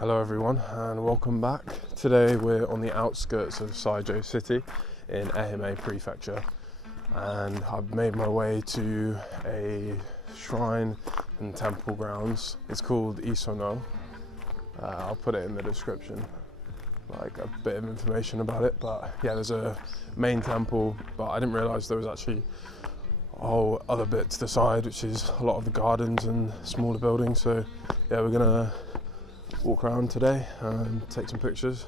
Hello everyone and welcome back. Today we're on the outskirts of Saijo City in Ehime Prefecture, and I've made my way to a shrine and temple grounds. It's called Isono. I'll put it in the description, like a bit of information about it. But yeah, there's a main temple, but I didn't realise there was actually a whole other bit to the side, which is a lot of the gardens and smaller buildings. So yeah, we're gonna walk around today and take some pictures.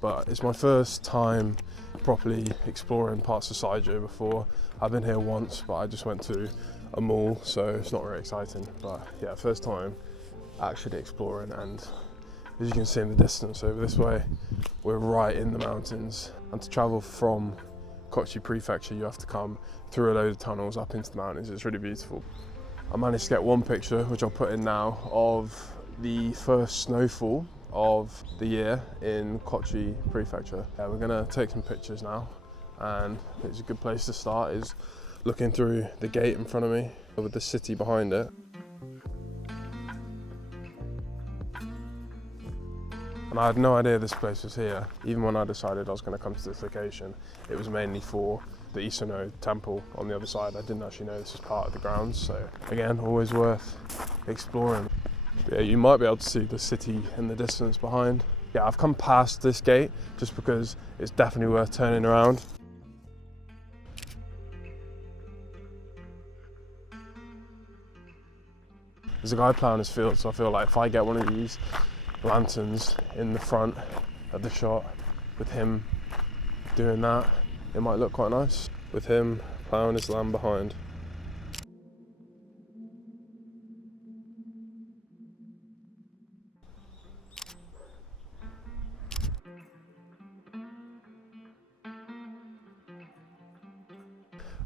But it's my first time properly exploring parts of Saijo. Before I've been here once, but I just went to a mall, so it's not very exciting. But yeah, first time actually exploring, and as you can see in the distance over this way, we're right in the mountains. And to travel from Kochi Prefecture, you have to come through a load of tunnels up into the mountains. It's really beautiful. I managed to get one picture, which I'll put in now, of the first snowfall of the year in Kochi Prefecture. Yeah, we're gonna take some pictures now, and it's a good place to start is looking through the gate in front of me with the city behind it. And I had no idea this place was here. Even when I decided I was going to come to this location, it was mainly for the Isono temple on the other side. I didn't actually know this was part of the grounds, so again, always worth exploring. But yeah, you might be able to see the city in the distance behind. Yeah, I've come past this gate just because it's definitely worth turning around. There's a guy ploughing his field, so I feel like if I get one of these lanterns in the front of the shot with him doing that, it might look quite nice with him ploughing his land behind.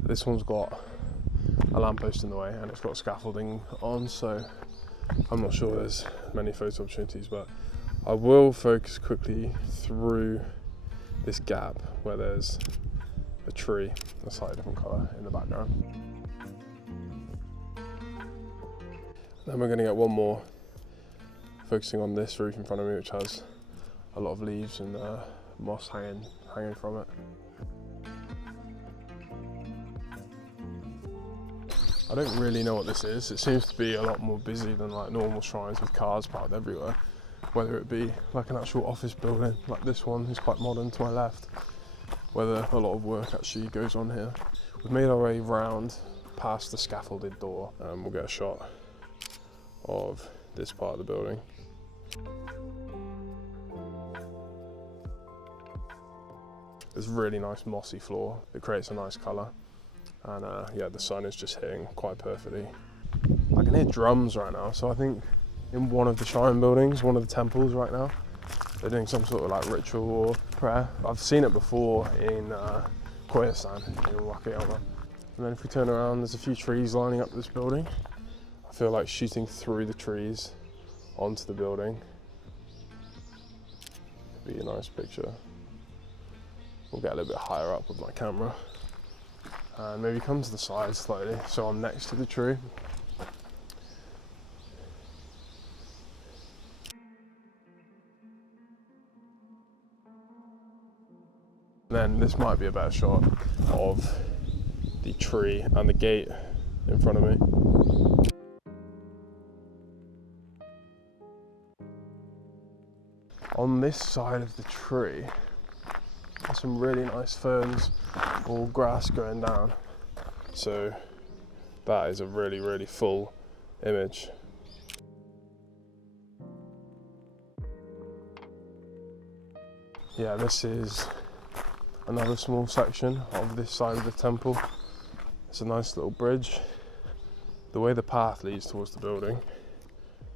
This one's got a lamppost in the way and it's got scaffolding on, so I'm not sure there's many photo opportunities, but I will focus quickly through this gap where there's a tree, a slightly different colour in the background. Then we're going to get one more, focusing on this roof in front of me, which has a lot of leaves and moss hanging from it. I don't really know what this is. It seems to be a lot more busy than like normal shrines with cars parked everywhere. Whether it be like an actual office building, like this one is quite modern to my left, whether a lot of work actually goes on here. We've made our way round past the scaffolded door and we'll get a shot of this part of the building. There's a really nice mossy floor. It creates a nice colour. And yeah, the sun is just hitting quite perfectly. I can hear drums right now, so I think in one of the shrine buildings, one of the temples right now, they're doing some sort of like ritual or prayer. I've seen it before in Koyasan in Wakayama. And then if we turn around, there's a few trees lining up this building. I feel like shooting through the trees onto the building would be a nice picture. We'll get a little bit higher up with my camera. And maybe come to the side slightly, so I'm next to the tree. Then this might be a better shot of the tree and the gate in front of me. On this side of the tree, there's some really nice ferns or grass going down, so that is a really full image. Yeah, this is another small section of this side of the temple. It's a nice little bridge. The way the path leads towards the building,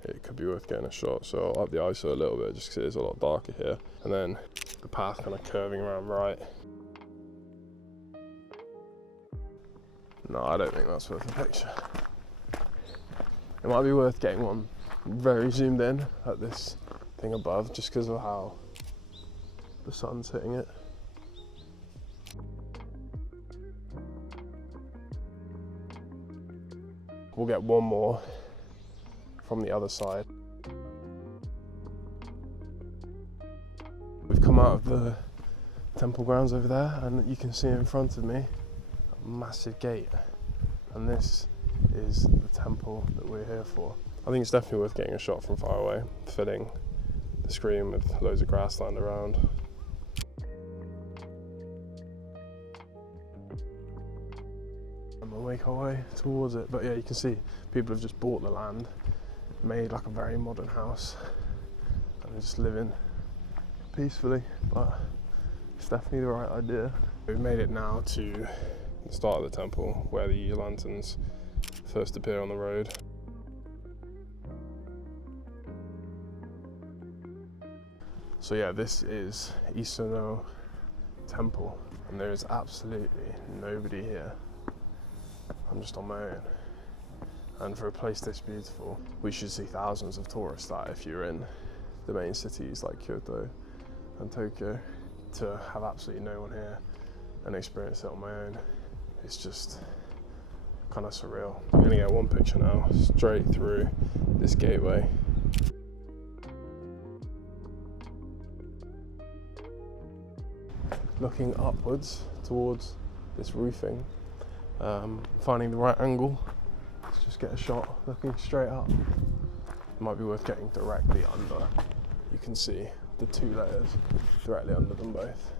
it could be worth getting a shot, so I'll up the ISO a little bit just because it is a lot darker here, and then the path kind of curving around right. No, I don't think that's worth a picture. It might be worth getting one very zoomed in at this thing above, just because of how the sun's hitting it. We'll get one more from the other side. come out of the temple grounds over there, and you can see in front of me a massive gate, and this is the temple that we're here for. I think it's definitely worth getting a shot from far away, filling the screen with loads of grassland around. And we'll make our way towards it, but yeah, you can see people have just bought the land, made like a very modern house, and they're just living peacefully, but it's definitely the right idea. We've made it now to the start of the temple where the lanterns first appear on the road. So yeah, this is Isono Temple, and there is absolutely nobody here. I'm just on my own. And for a place this beautiful, we should see thousands of tourists that if you're in the main cities like Kyoto and Tokyo. To have absolutely no one here and experience it on my own, it's just kind of surreal. I'm gonna get one picture now, straight through this gateway. Looking upwards towards this roofing, finding the right angle. Let's just get a shot looking straight up. It might be worth getting directly under. You can see the two layers directly under them both.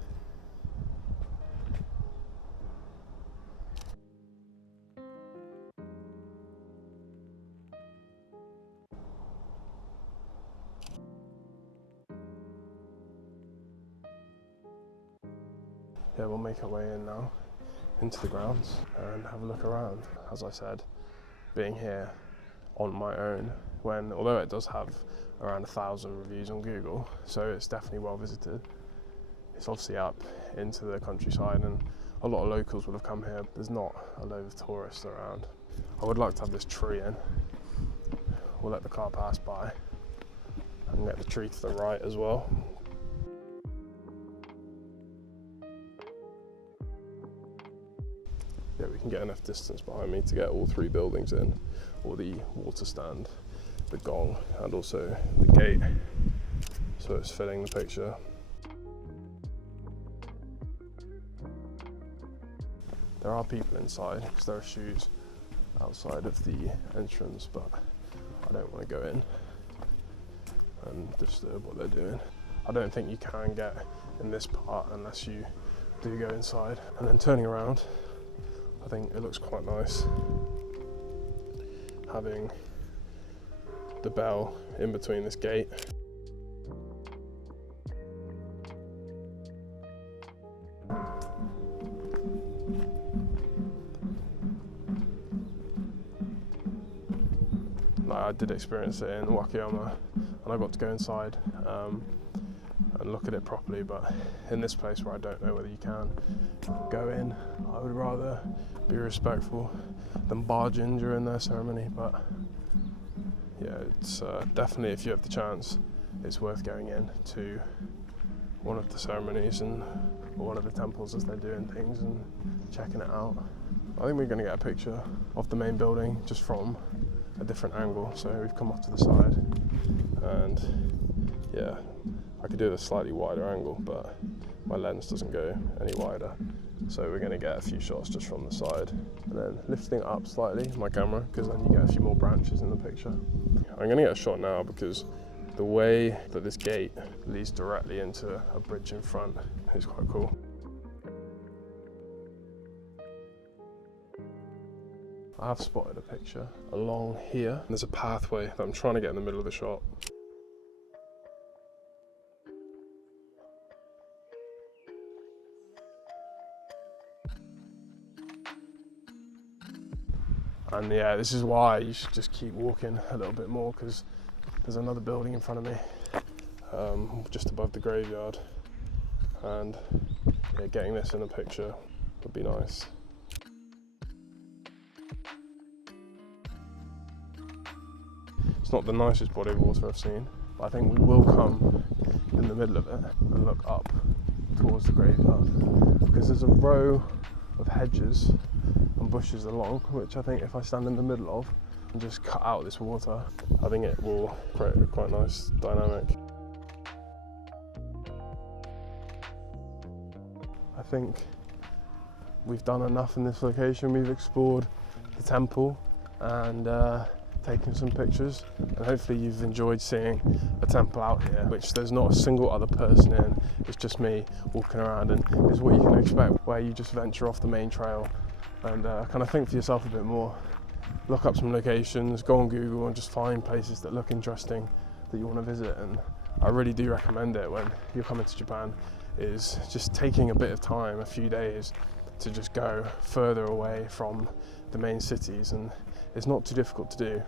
Yeah, we'll make our way in now into the grounds and have a look around. As I said, being here on my own, when although it does have around 1,000 reviews on Google, so it's definitely well visited. It's obviously up into the countryside, and a lot of locals will have come here. There's not a load of tourists around. I would like to have this tree in. We'll let the car pass by and get the tree to the right as well. Yeah, we can get enough distance behind me to get all three buildings in, or the water stand, the gong, and also the gate, so it's filling the picture. There are people inside because there are shoes outside of the entrance, but I don't want to go in and disturb what they're doing. I don't think you can get in this part unless you do go inside. And then turning around, I think it looks quite nice having the bell in between this gate. I did experience it in Wakayama, and I got to go inside and look at it properly, but in this place where I don't know whether you can go in, I would rather be respectful than barge in during their ceremony. But yeah, it's definitely, if you have the chance, it's worth going in to one of the ceremonies and or one of the temples as they're doing things and checking it out. I think we're going to get a picture of the main building just from a different angle, so we've come off to the side, and yeah, I could do a slightly wider angle, but my lens doesn't go any wider, so we're going to get a few shots just from the side, and then lifting up slightly my camera, because then you get a few more branches in the picture. I'm going to get a shot now because the way that this gate leads directly into a bridge in front is quite cool. I have spotted a picture along here. There's a pathway that I'm trying to get in the middle of the shot. And yeah, this is why you should just keep walking a little bit more, because there's another building in front of me, just above the graveyard. And yeah, getting this in a picture would be nice. It's not the nicest body of water I've seen, but I think we will come in the middle of it and look up towards the graveyard, because there's a row of hedges and bushes along, which I think if I stand in the middle of and just cut out this water, I think it will create a quite nice dynamic. I think we've done enough in this location. We've explored the temple and taken some pictures, and hopefully you've enjoyed seeing a temple out here which there's not a single other person in. It's just me walking around, and it's what you can expect where you just venture off the main trail and kind of think for yourself a bit more. Look up some locations, go on Google and just find places that look interesting that you want to visit. And I really do recommend it when you're coming to Japan, is just taking a bit of time, a few days, to just go further away from the main cities, and it's not too difficult to do.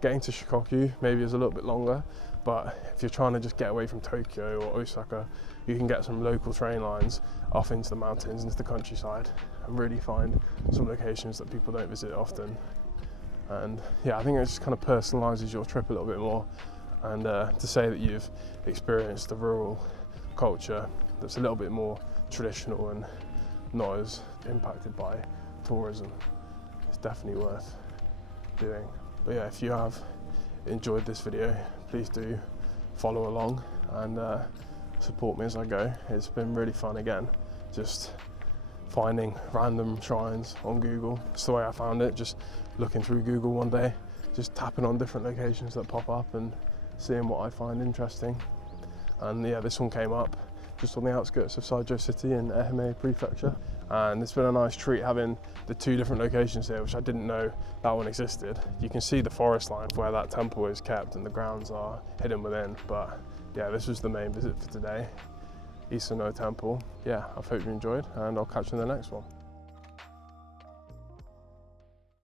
Getting to Shikoku maybe is a little bit longer, but if you're trying to just get away from Tokyo or Osaka, you can get some local train lines off into the mountains, into the countryside, and really find some locations that people don't visit often. And yeah, I think it just kind of personalises your trip a little bit more, and to say that you've experienced the rural culture that's a little bit more traditional and not as impacted by tourism, it's definitely worth doing. But yeah, if you have enjoyed this video, please do follow along and support me as I go. It's been really fun again, just finding random shrines on Google. It's the way I found it, just looking through Google one day, just tapping on different locations that pop up and seeing what I find interesting. And yeah, this one came up just on the outskirts of Saijo City in Ehime Prefecture. And it's been a nice treat having the two different locations here, which I didn't know that one existed. You can see the forest line where that temple is kept and the grounds are hidden within. But yeah, this was the main visit for today, Isono Temple. Yeah, I hope you enjoyed, and I'll catch you in the next one.